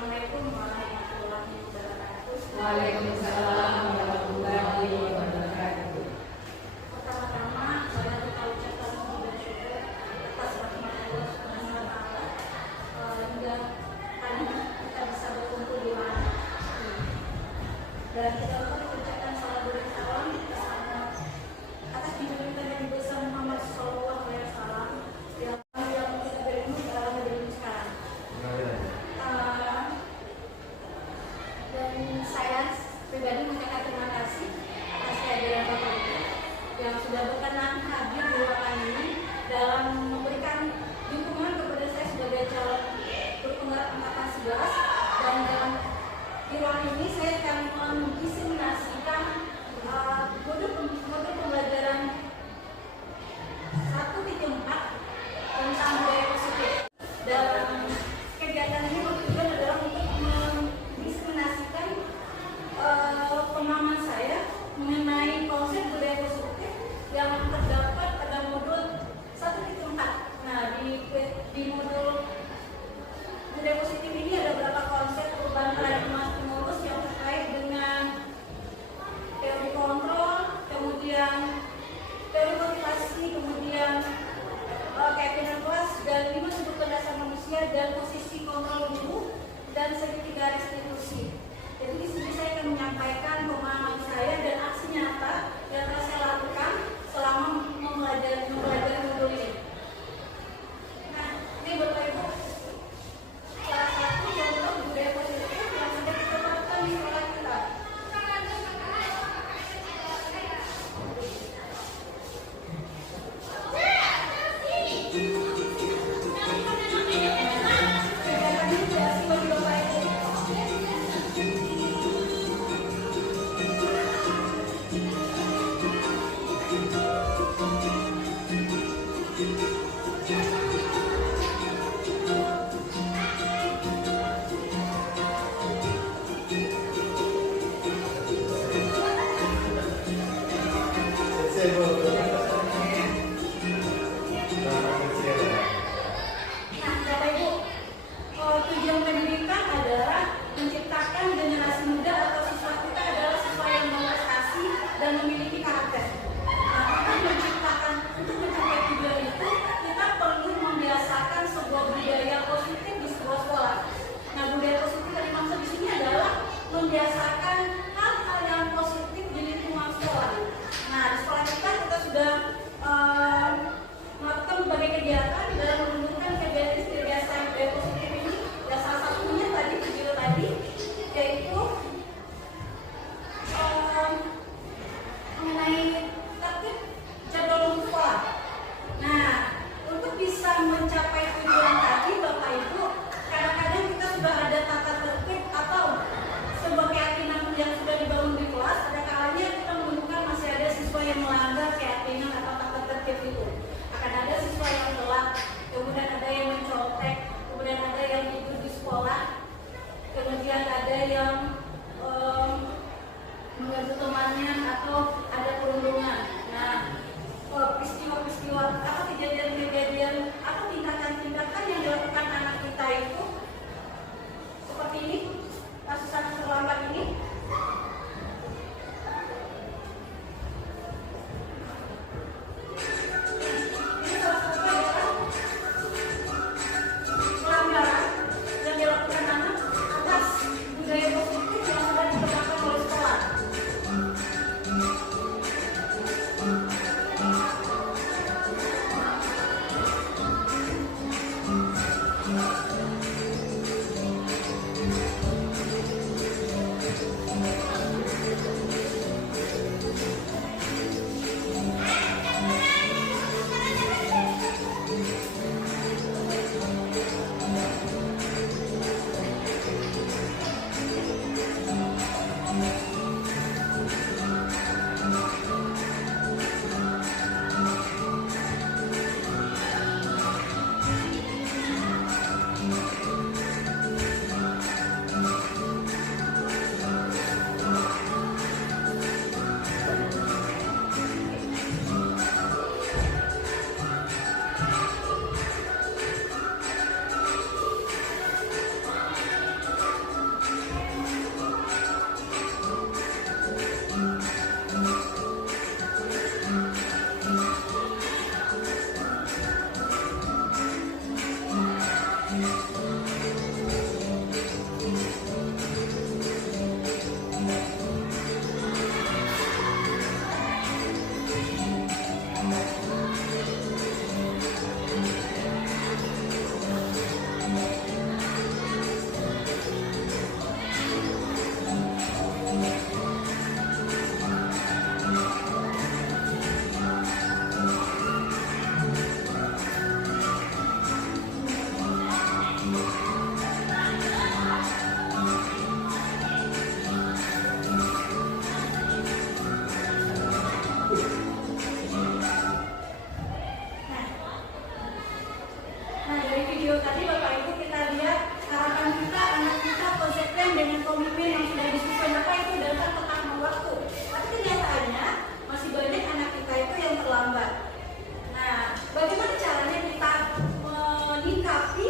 Assalamualaikum warahmatullahi wabarakatuh. Waalaikumsalam warahmatullahi wabarakatuh. Pertama-tama saya kita ucapkan puji dan syukur atas rahmat Allah Subhanahu wa taala hingga hari ini kita bisa berkumpul di mana. Dan kita ucapkan salam dan salam atas junjungan kita yang besar Muhammad sallallahu alaihi wasallam yang kita berilmu dalam hidup sekarang. Dan saya pribadi dari video tadi Bapak Ibu kita lihat harapan kita anak kita konsekuen dengan komitmen yang sudah disusun. Bapak Ibu datang tepat waktu. Tapi kenyataannya masih banyak anak kita itu yang terlambat. Nah, bagaimana caranya kita menyikapi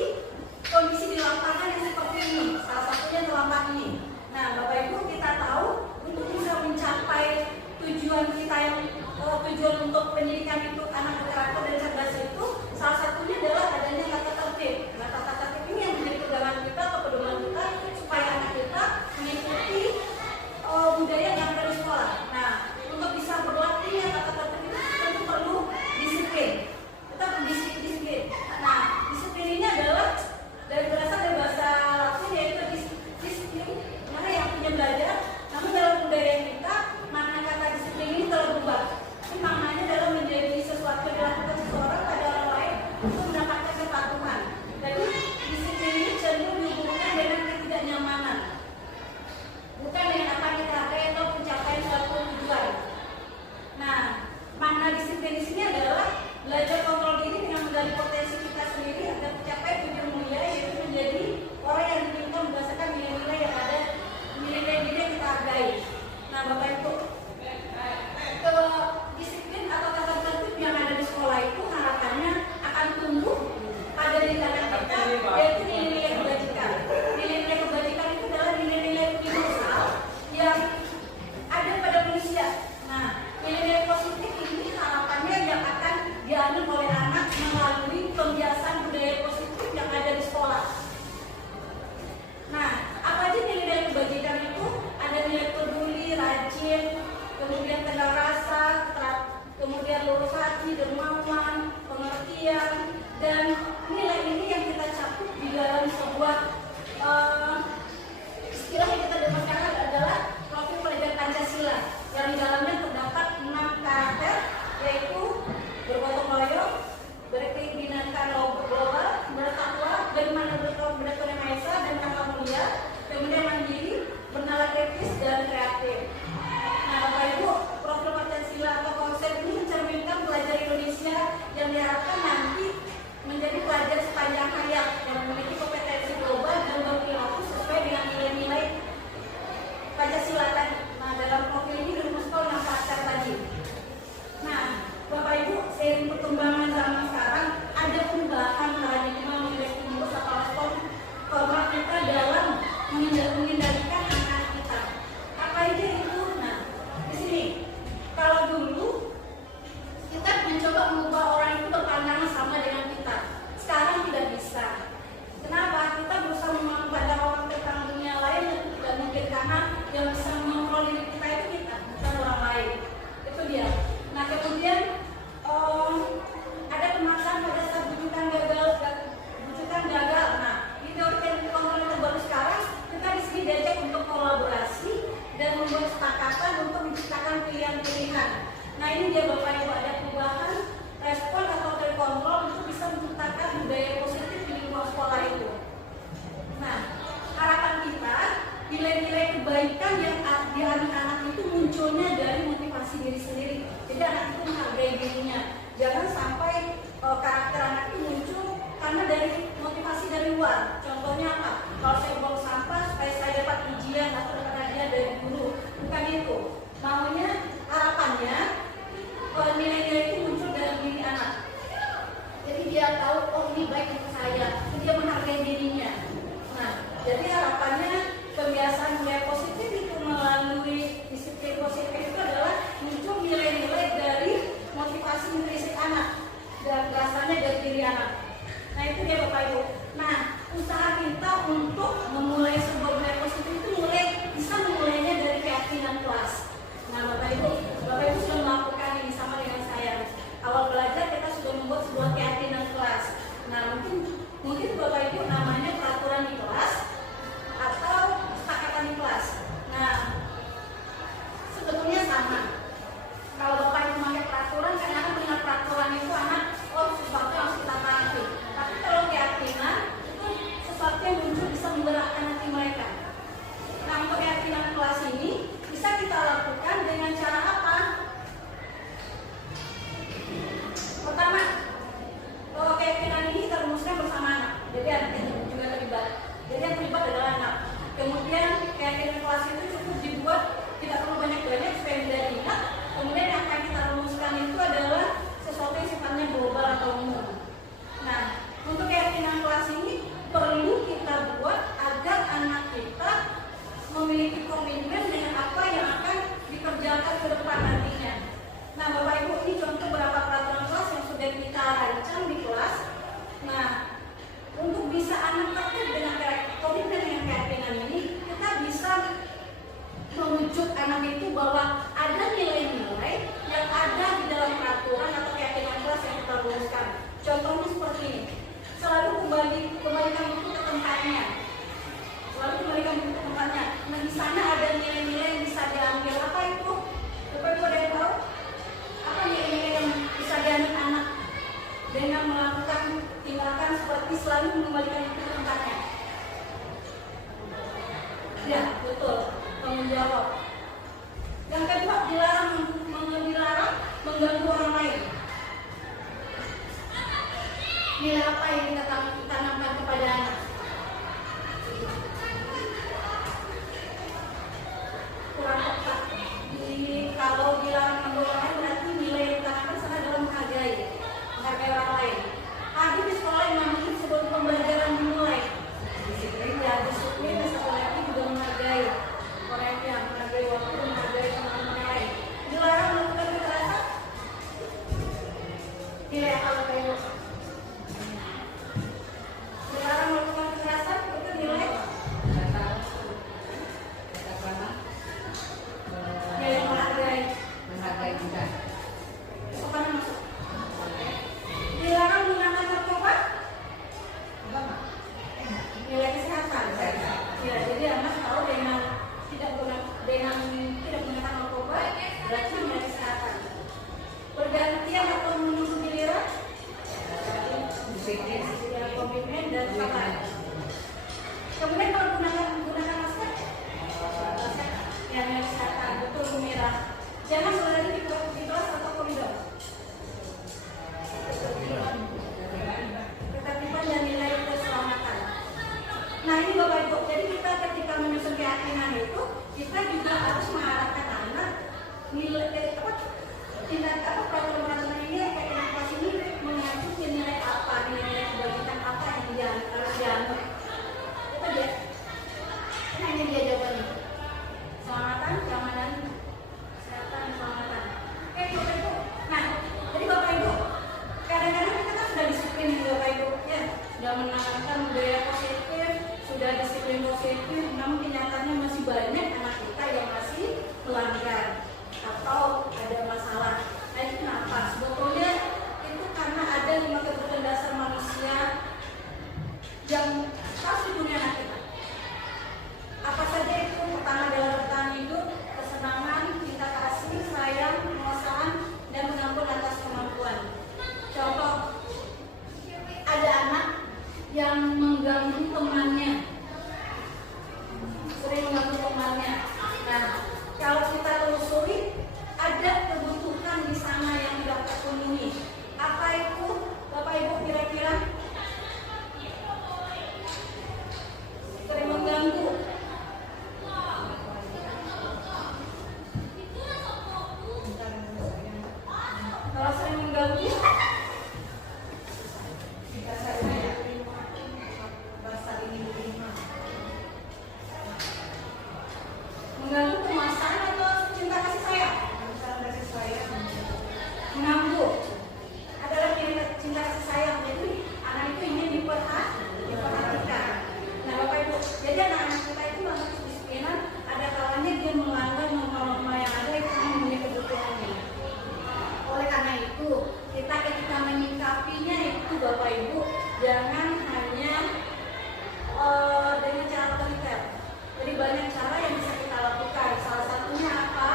kondisi di lapangan yang seperti ini? Salah satunya terlambat ini. Nah, Bapak Ibu kita tahu untuk bisa mencapai tujuan kita yang tujuan untuk pendidikan itu anak berkarakter dan cerdas itu salah satunya adalah adanya tata tertib. Nah, tata tertib ini yang menjadi pegangan kita atau pedoman kita supaya anak kita mengikuti budaya yang ada di sekolah. Nah, untuk bisa berlatihnya tata tertib itu tentu perlu disiplin. Kita perlu disiplin. Nah, disiplin ini adalah berasal dari bahasa Latin yaitu disiplin, mana yang punya belajar. Namun dalam budaya kita makna kata disiplin ini telah berubah. Ini maknanya adalah menjadi sesuatu yang dilakukan seseorang pada orang lain untuk mendapatkan kepatuhan. Jadi disiplin ini cenderung dihubungkan dengan ketidaknyamanan, bukan dengan apa yang kita hargai atau pencapaian suatu tujuan. Nah, makna disiplin di sini adalah belajar kontrol diri dengan menggali potensi kita sendiri agar mencapai tujuan mulia, yaitu menjadi orang yang diinginkan berdasarkan nilai-nilai yang ada, nilai-nilai diri yang kita hargai. Nah, Bapak Ibu, disiplin atau tata tertib yang ada di sekolah itu harapannya akan tumbuh pada diri anak kita, yaitu nilai-nilai kebajikan. Nilai-nilai kebajikan itu adalah nilai-nilai universal yang ada pada manusia. Nah, nilai-nilai positif ini harapannya yang akan dianut oleh anak melalui pembiasaan budaya positif yang ada di sekolah. Nah, apa aja nilai-nilai kebajikan itu? Ada nilai peduli, rajin, kemudian tegar rasa, kemudian lurus hati, dermawan, pengertian, dan nilai ini yang kita cakup di dalam sebuah istilah yang kita dapatkan adalah profil pelajar Pancasila yang di dalamnya terdapat 6 karakter, yaitu bergotong royong, berkeinginan global, bertakwa, bagaimana bertakwa yang Maha Esa dan akhlak mulia, kemudian mandiri, bernalar etis dan kreatif. Nah, Bapak Ibu, profil Pancasila atau konsep ini mencerminkan pelajar Indonesia yang diharapkan nanti menjadi pelajar sepanjang hayat yang memiliki kompetensi global dan berperilaku sesuai dengan nilai-nilai Pancasila tadi. Nah, dalam profil ini dirumuskan 6 karakter tadi. Nah, Bapak Ibu, seiring perkembangan zaman sekarang ada perubahan paradigma nilai stimulus atau respon formal kita dalam mengendalikan anak kita. Apa aja itu? Nah, di sini kalau dulu kita mencoba mengubah orang itu berpandangan sama dengan kita, sekarang tidak bisa. Kenapa? Kita berusaha memandang orang tentang dunia lain yang tidak mungkin, karena yang bisa mengontrol diri kita itu kita, bukan orang lain. Itu dia. Nah, kemudian ada pemaksaan pada saat bujukan gagal. Nah, di teori kontrol yang terbaru sekarang kita di sini diajak untuk kolaborasi dan membuat kesepakatan untuk menciptakan pilihan-pilihan. Nah, ini dia Bapak Ibu, ada perubahan respon atau teori kontrol untuk bisa menciptakan budaya positif di lingkungan sekolah itu. Nah, harapan kita nilai-nilai kebaikan yang di anak-anak itu munculnya dari motivasi diri sendiri. Jadi anak itu menghargai dirinya. Jangan sampai karakter anak itu muncul karena dari motivasi dari luar. Contohnya apa? Kalau saya buang sampah supaya saya dapat ujian atau dapat hadiah dari guru. Bukan itu. Maunya, harapannya nilai-nilai itu muncul dalam diri anak. Jadi dia tahu, oh ini baik untuk saya. Dia menghargai dirinya. Nah, jadi harapannya kebiasaan budaya positif itu melalui disiplin positif itu adalah muncul nilai-nilai dari motivasi intrinsik anak dan rasanya dari diri anak. Nah, itu dia Bapak Ibu. Nah, usaha kita untuk memulai sebuah budaya positif itu bisa memulainya dari keyakinan kelas. Nah, Bapak Ibu sudah melakukan ini sama dengan saya. Awal belajar kita sudah membuat sebuah keyakinan kelas. Nah, mungkin Bapak Ibu namanya peraturan di kelas atau kesepakatan di kelas. Nah, sebetulnya sama. Kalau Bapak Ibu memakai peraturan, kadang-kadang dengan peraturan itu anak, oh sesuatu yang harus kita taati. Tapi kalau keyakinan itu sesuatu yang muncul bisa menggerakkan hati mereka. Nah, untuk keyakinan kelas ini bisa kita lakukan dengan cara apa? Pertama, keyakinan ini kita rumuskan bersama anak. tapi selalu mengembalikan itu ke tempatnya. Ya, betul, tanggung jawab. Yang kedua, dilarang mengganggu orang lain. Nilai apa yang kita tanamkan kepada anak? Kurang tepat. Kalau dilarang mengganggu orang lain, berarti nilai yang ditanamkan sana adalah menghargai orang lain. Tadi di sekolah yang namanya sebelum pembelajaran dimulai, disiplin, satu lagi juga menghargai orangnya, menghargai waktu, menghargai teman-teman lain. Dilarang melakukan kekerasan, nilai apa kayak dilarang melakukan kekerasan itu nilai menghargai juga. Apa masuk? Dilarang menggunakan narkoba, nilai kesehatan. Ya, jadi anak tahu dengan tidak menggunakan narkoba berarti nilai kesehatan. Pergantian atau menunggu giliran, Disiplin. ya, komitmen dan sabar. Kemudian kalau menggunakan masker, ya nilai kesehatan. Betul, Bu Mira. Jangan berada di kelas atau koridor. Ketertiban dan nilai keselamatan. Nah ini Bapak Ibu, jadi kita ketika menyusun keyakinan itu, kita juga harus mengarahkan anak nilai peraturan ini keyakinan kelas ini mengacu ke nilai apa, nilai kebajikan apa yang dia harus dianut. Itu dia. Nah ini dia jawabannya. Keselamatan, keamanan, kesehatan, keselamatan. Oke Bapak Ibu. Nah, jadi Bapak Ibu, kadang-kadang kita kan sudah disiplin nih Bapak Ibu, ya, sudah menanamkan budaya positif, sudah disiplin positif, namun kenyataannya masih banyak anak kita yang masih melanggar atau ada masalah. Nah itu kenapa? Sebetulnya itu karena ada 5 kebutuhan dasar manusia yang harus dipenuhi anak kita. Apa saja itu? Pertama adalah bertahan hidup, kesenangan, cinta kasih, sayang, penguasaan, dan mengampun atas kemampuan. Contoh, ada anak yang mengganggu temannya, sering mengganggu temannya. Nah, kalau kita telusuri, ada kebutuhan di sana yang tidak terpenuhi. Apa itu, Bapak Ibu kira-kira? Sering mengganggu. Kalau sering mengganggu, mengganggu kemasan atau cinta kasih sayang? Mengganggu adalah cinta kasih sayang. Jadi anak itu ingin diperhatikan. Nah Bapak Ibu, jadi anak-anak kita itu masuk kedisiplinan, ada kalanya dia melanggar norma-norma yang ada itu mempunyai kebutuhannya. Oleh karena itu, kita ketika menyikapinya itu Bapak Ibu, jangan hanya dengan cara otoriter. Jadi banyak cara yang bisa kita lakukan. Salah satunya apa?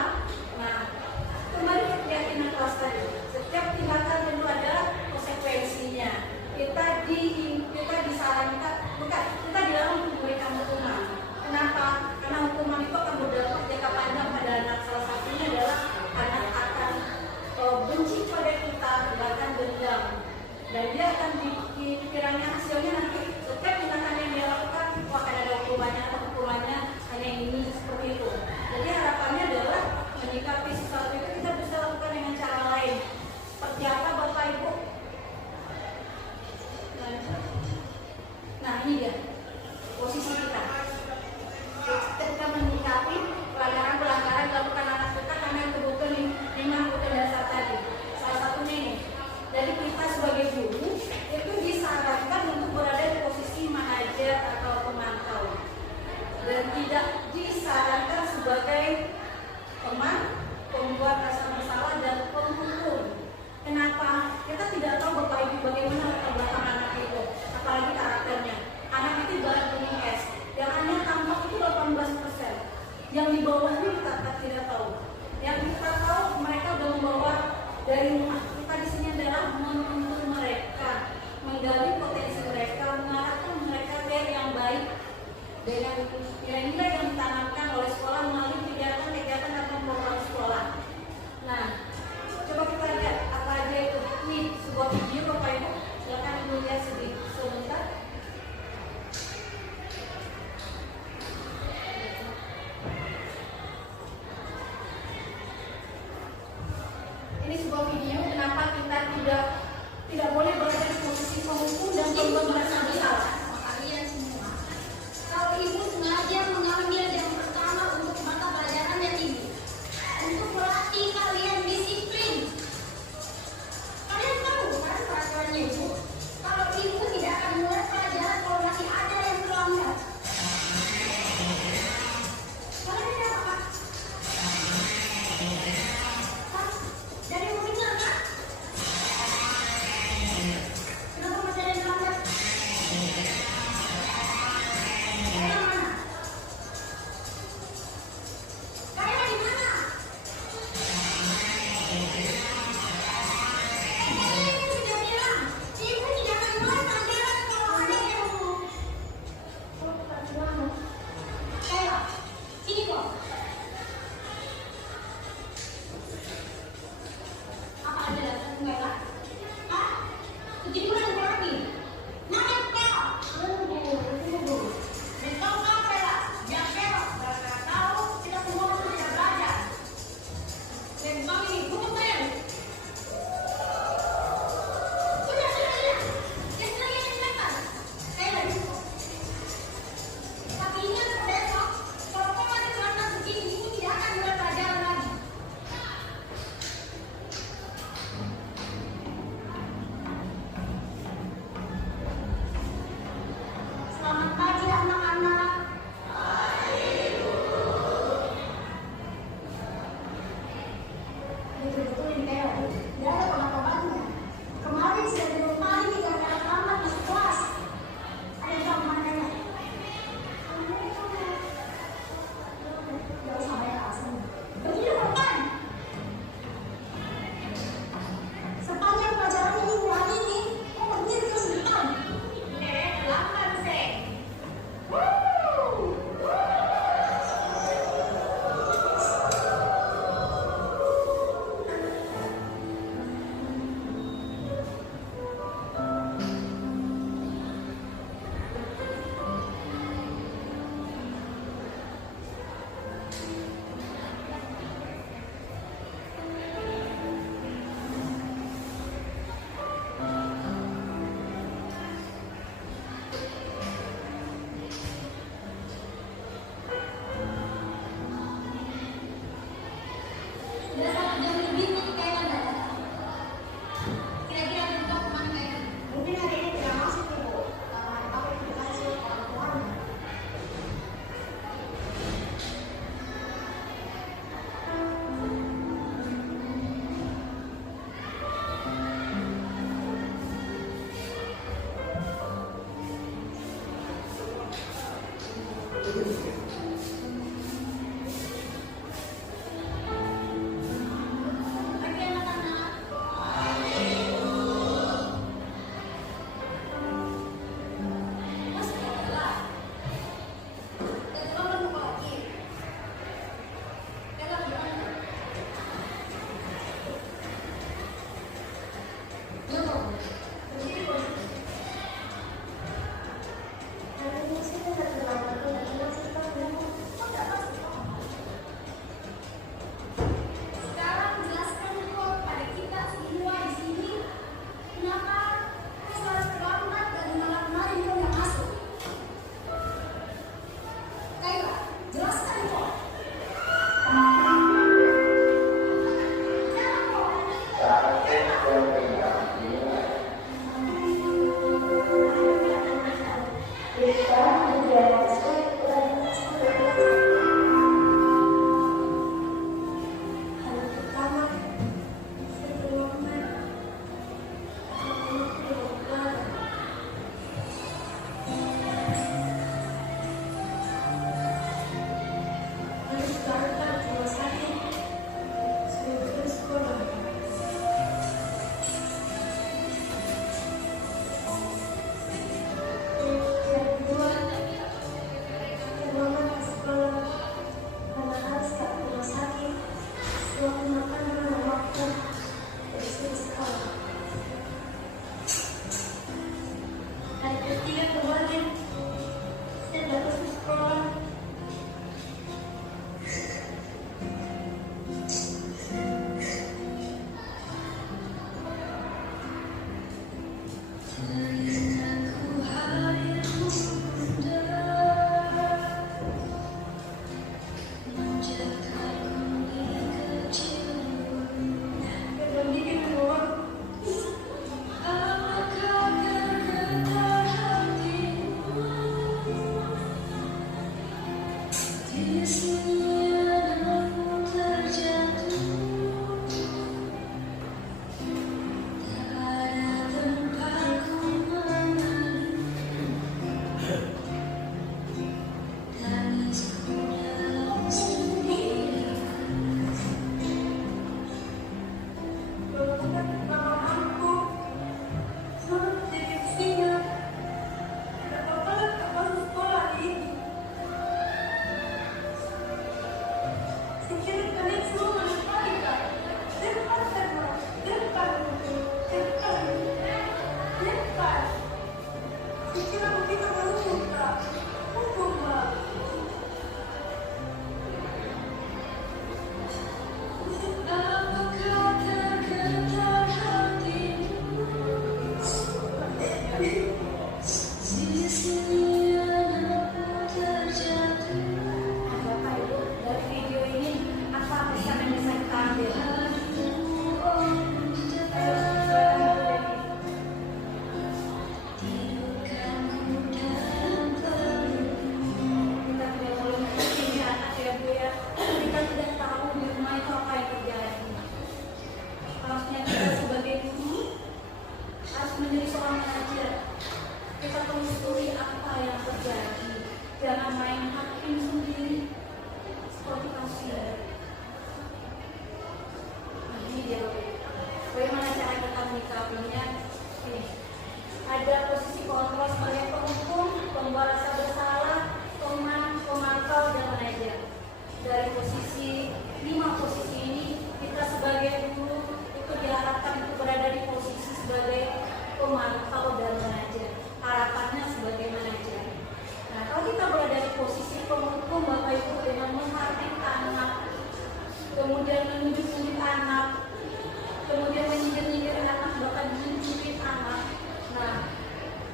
Nah, kembali ke keyakinan kelas tadi. Setiap tindakan tentu ada konsekuensinya. Kita disarankan, kita dilarang untuk memberikan hukuman. Kenapa? Karena hukuman itu akan berdampak jangka panjang pada anak. Salah satunya adalah anak akan benci pada kita, bahkan dendam. Dan dia akan di pikirannya hasilnya nanti setiap tindakan yang dia lakukan, wah akan ada hukumannya atau hukumannya hanya ini seperti itu. Jadi harapannya adalah menyikapi sesuatu itu kita bisa lakukan dengan cara lain. Seperti apa Bapak Ibu? Nah ini dia posisi kita. Ketika menyikapi pelanggaran dilakukan anak kita karena kebutuhan 5 kebutuhan dasar tadi. Salah satunya ini. Jadi kita sebagai guru itu disarankan untuk berada di posisi manajer atau pemantau, dan tidak disarankan sebagai teman, pembuat rasa bersalah dan penghukum. Kenapa? Kita tidak tahu Bapak Ibu bagaimana latar belakang anak itu, apalagi karakternya. Anak itu ibarat gunung es, yang hanya tampak itu 18%, yang di bawahnya kita tidak tahu. Yang kita tahu mereka sudah membawa dari rumah. Kita di sini adalah menuntun mereka, menggali potensi mereka,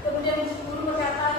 Kemudian guru berkata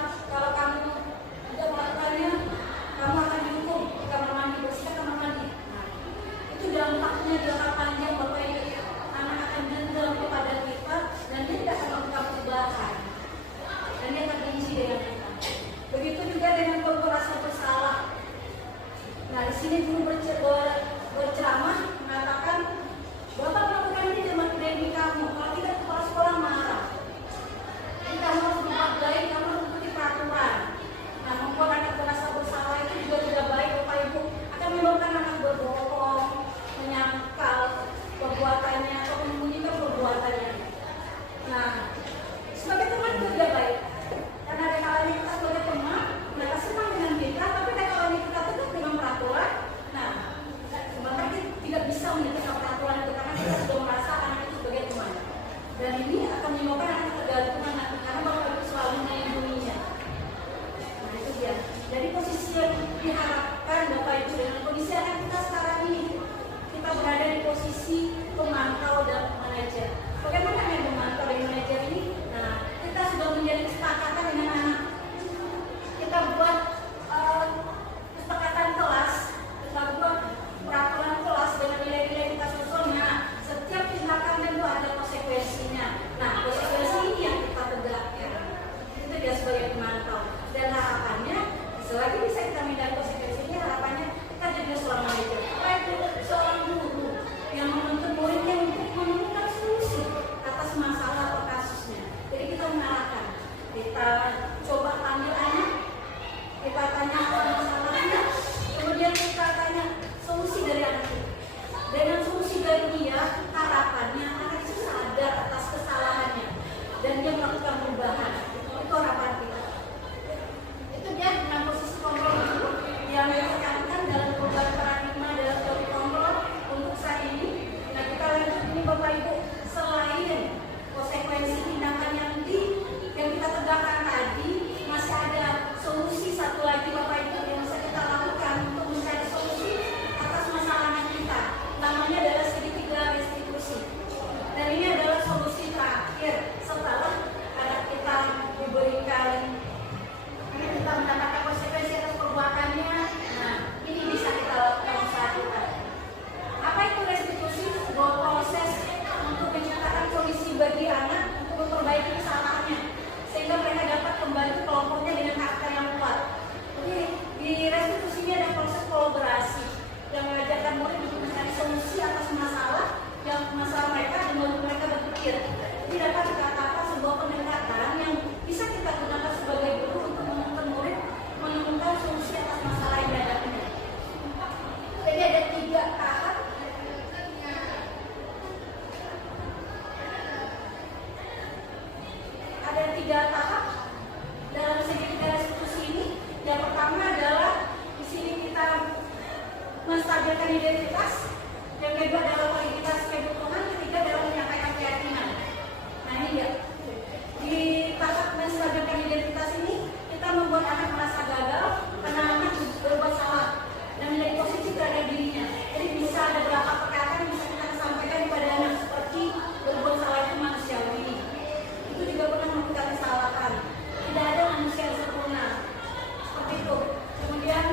identitas, yang kedua adalah validitas kebutuhan, ketiga adalah menyampaikan keyakinan. Nah ini ya, di tahap menstabilkan identitas ini kita membuat anak merasa gagal karena anak berbuat salah dan menjadi positif terhadap dirinya. Jadi bisa ada beberapa perkataan yang bisa kita sampaikan kepada anak seperti berbuat salah itu manusiawi. Itu juga pernah melakukan kesalahan. Tidak ada manusia yang sempurna. Seperti itu. Kemudian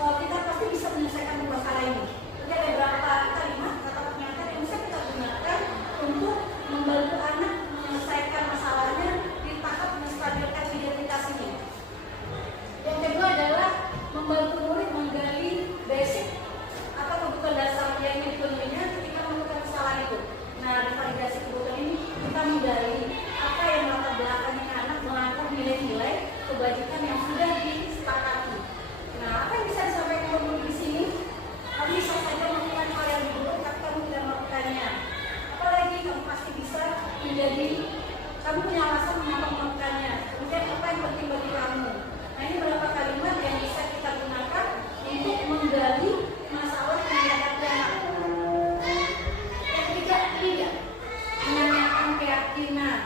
kita pasti bisa menyelesaikan masalah ini. Jadi ada beberapa kalimat kata pernyataan yang bisa kita gunakan untuk membantu anak menyelesaikan masalahnya di tahap menstabilkan identitas ini. Yang kedua adalah membantu murid menggali basic atau kebutuhan dasar yang dipenuhinya ketika melakukan kesalahan itu. Nah, di validasi kebutuhan ini kita menggali apa yang melatar belakangi anak melangkah nilai-nilai kebajikan yang sudah disepakati. Nah, apa yang bisa disampaikan guru di sini? Kamu bisa saja melakukan hal yang buruk, tapi kamu tidak melakukannya. Apalagi kamu pasti bisa menjadi, kamu punya alasan mengapa melakukannya. Kemudian apa yang penting bagi kamu? Nah, ini beberapa kalimat yang bisa kita gunakan untuk menggali masalah yang dihadapi anak. Yang ketiga, ini ya, menanyakan keyakinan.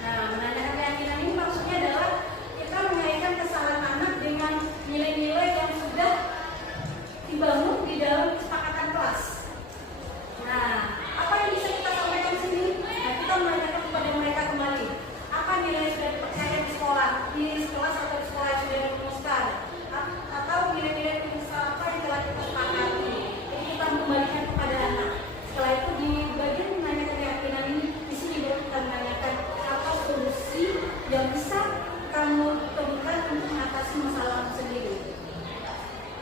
Nah, menanyakan keyakinan ini maksudnya adalah kita mengaitkan kesalahan anak dengan nilai-nilai yang sudah dibangun di dalam kesepakatan kelas. Nah, apa yang bisa kita sampaikan di sini? Nah, kita menanyakan kepada mereka kembali. Apa nilai yang sudah dipercaya di sekolah atau di sekolah yang sudah dirumuskan? Atau nilai-nilai prinsip apa yang telah kita sepakati? Jadi kita kembalikan kepada anak. Setelah itu di bagian menanyakan keyakinan ini, di sini baru kita menanyakan apa solusi yang bisa kamu temukan untuk mengatasi masalah sendiri.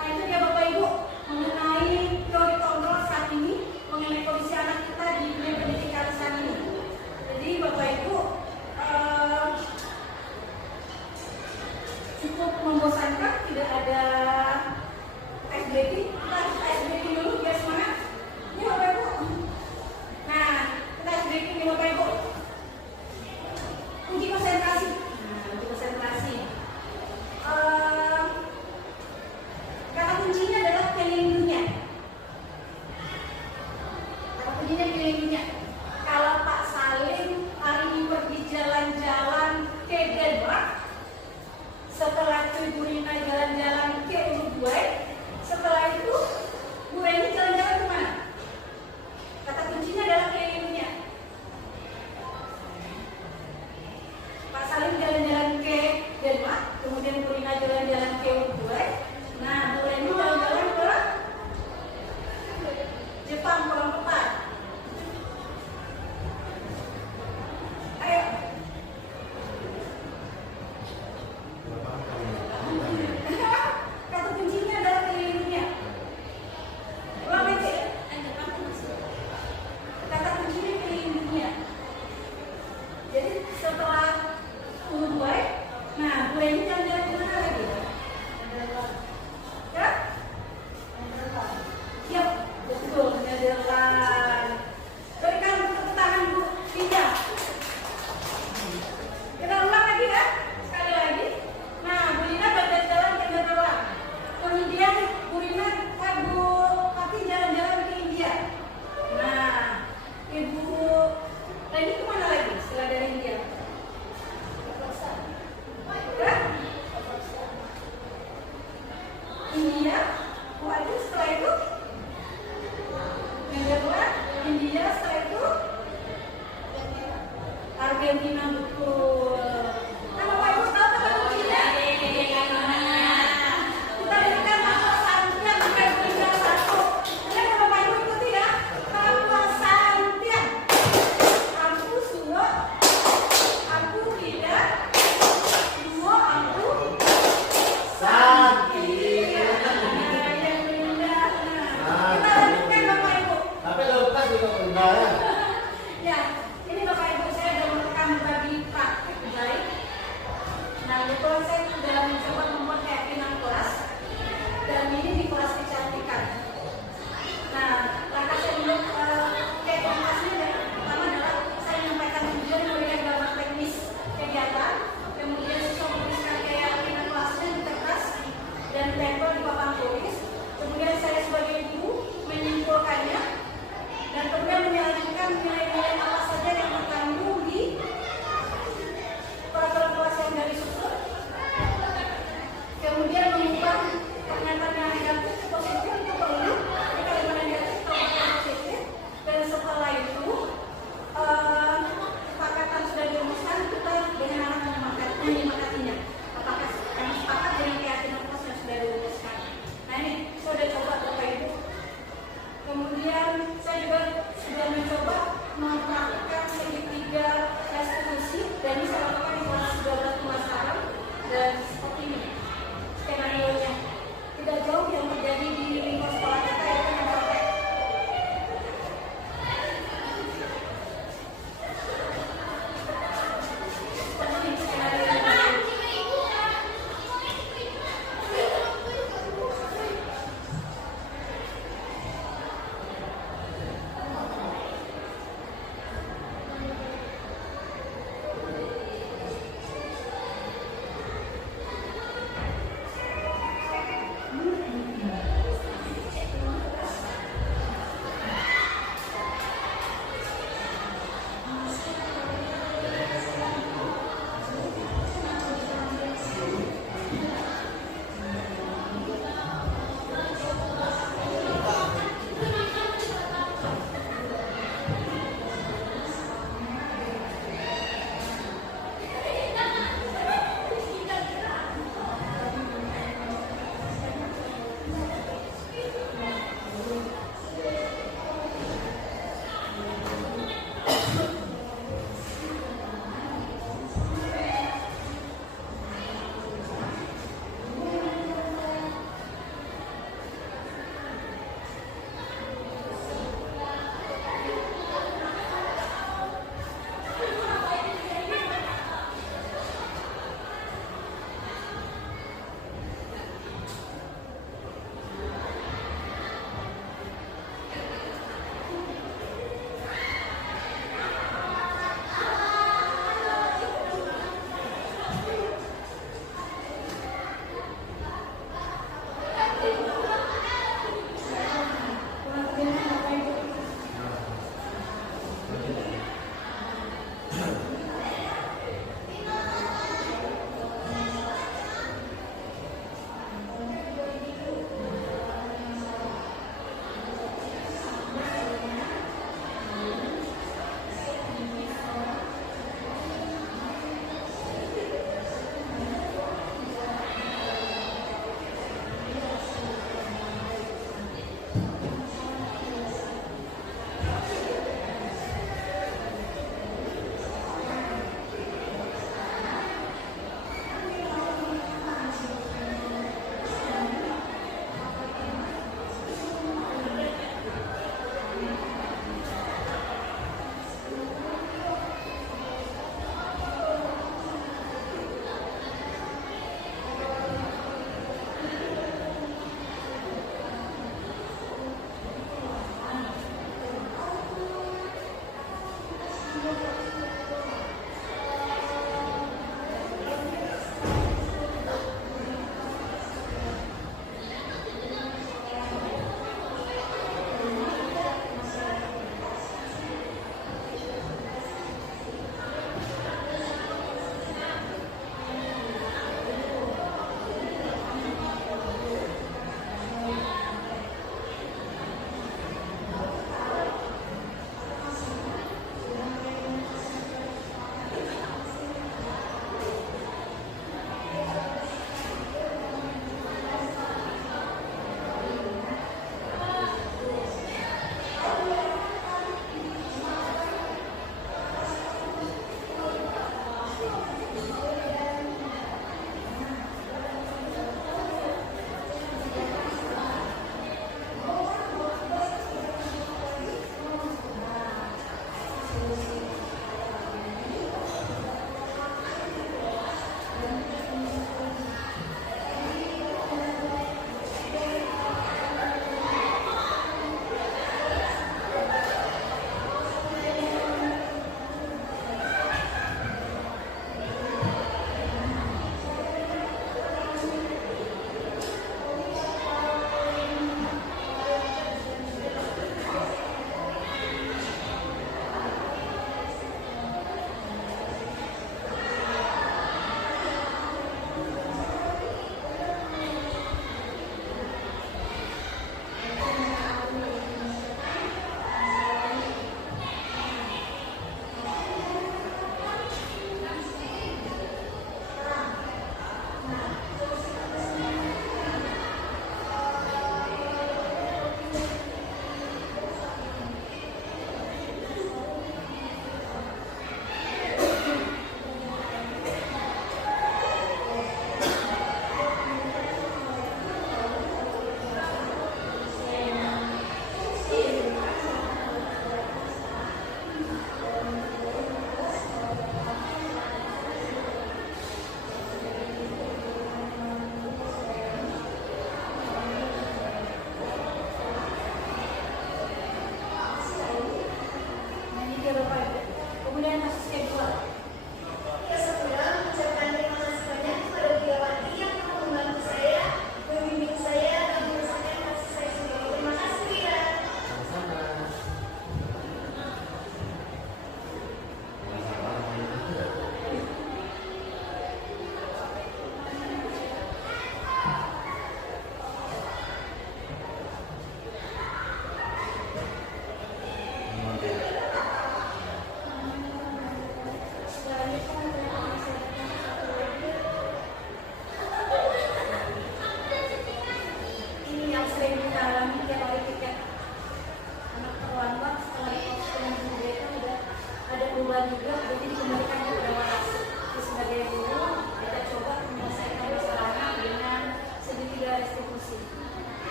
Nah, itu ya Bapak Ibu mengenai teori kontrol saat ini, mengenai kondisi anak kita di dunia pendidikan saat ini. Jadi Bapak Ibu cukup membosankan, tidak ada ice breaking. Kita ice breaking dulu biar semangat. Ini Bapak Ibu. Nah, kita ice breaking nih Bapak Ibu. Uji konsentrasi. Nah, uji konsentrasi. Kata kuncinya adalah keliling dunia. Kata kuncinya keliling dunia. Kalau Pak Salim hari ini pergi jalan-jalan ke Denmark, setelah itu Ibu Rina jalan-jalan ke Uruguay, setelah itu Bu Reni jalan-jalan ke mana? Kata kuncinya adalah keliling dunia. Pak Salim jalan-jalan ke Denmark, kemudian Bu Rina jalan-jalan ke Uruguay. Nah, Bu Reni jalan-jalan ke Jepang, pulang tepat. Ayo. Kata kuncinya adalah keliling dunia. Ulang lagi. Kata kuncinya keliling dunia. Jadi setelah Uruguay, nah Bu Reni jalan-jalan ke mana lagi? Ya? Siap, betul, Nederland. Berikan tepuk tangan Bu Rina. Kita ulang lagi ya, sekali lagi. Nah, Bu Rina jalan-jalan ke Nederland. Kemudian Bu Rina, Bu Pati jalan-jalan ke India. Nah, Ibu Reni kemana lagi setelah dari India? Ya? India, waduh setelah itu Nederland, India, setelah itu Argentina, betul. Nah, Bapak Ibu tahu kata kuncinya? Kita berikan nama Santian sampai berikan satu. Ini Bapak Ibu ikuti ya. Nama Santian. Aku suwo, aku tidak, suwo aku Santi. Nah, yang beda. Nah, kita lanjutkan Bapak Ibu. Tapi lepas juga enggak ya? Ya, ini Bapak Ibu saya sudah merekam bagi praktik baik. Nah, kebetulan saya sudah mencoba membuat keyakinan kelas dan ini di kelas kecantikan. Nah, langkah saya untuk keyakinan kelasnya dan pertama adalah saya menyampaikan tujuan memberikan gambar teknis kegiatan, kemudian siswa menuliskan keyakinan kelasnya di kertas dan tempel di papan tulis. Kemudian saya sebagai guru dan seperti ini skenario-nya. Tidak jauh yang terjadi di lingkungan sekolah kita ya kan, yang praktek. Seperti ini skenario-nya.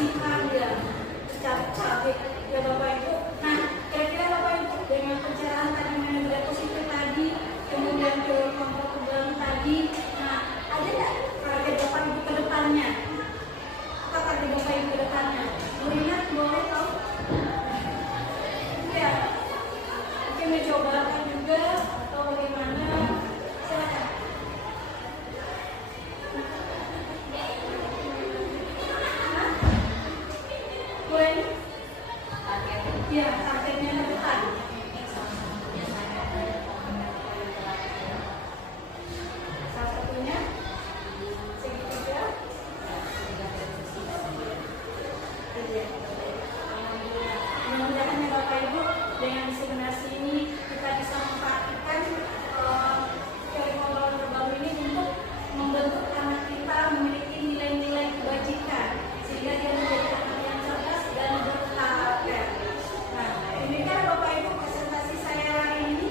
kebersihan ya, cabai ya Bapak Ibu. Nah, kira-kira Bapak Ibu dengan pencerahan tadi mengenai positif tadi, kemudian ke kontrol kebenaran tadi, nah ada nggak target Bapak Ibu ke depannya? Apa target Bapak Ibu ke depannya? Melihat boleh tahu? Ya, mungkin mencobakan juga atau bagaimana? Silakan. Boleh? Ya, targetnya ke depan. Salah satunya segitiga. Mudah-mudahan ya Bapak Ibu dengan diseminasi ini kita bisa mempraktikkan teori kontrol terbaru ini untuk membentuk anak kita memiliki nilai-nilai kebajikan sehingga dia menjadi anak yang cerdas dan berkarakter. Nah, demikian Bapak Ibu presentasi saya hari ini.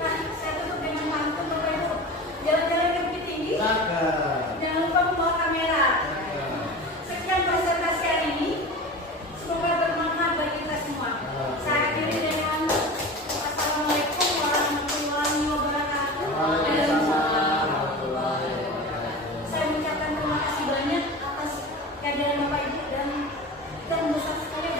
Nah, saya tutup dengan pantun Bapak Ibu. Jalan-jalan yang lebih tinggi. Jangan lupa membawa kamera. Sekian presentasi hari ini. Semoga bermanfaat bagi kita semua. Saya akhiri dengan Assalamualaikum warahmatullahi wabarakatuh. Saya mengucapkan terima kasih banyak atas kehadiran Bapak Ibu dan besar sekali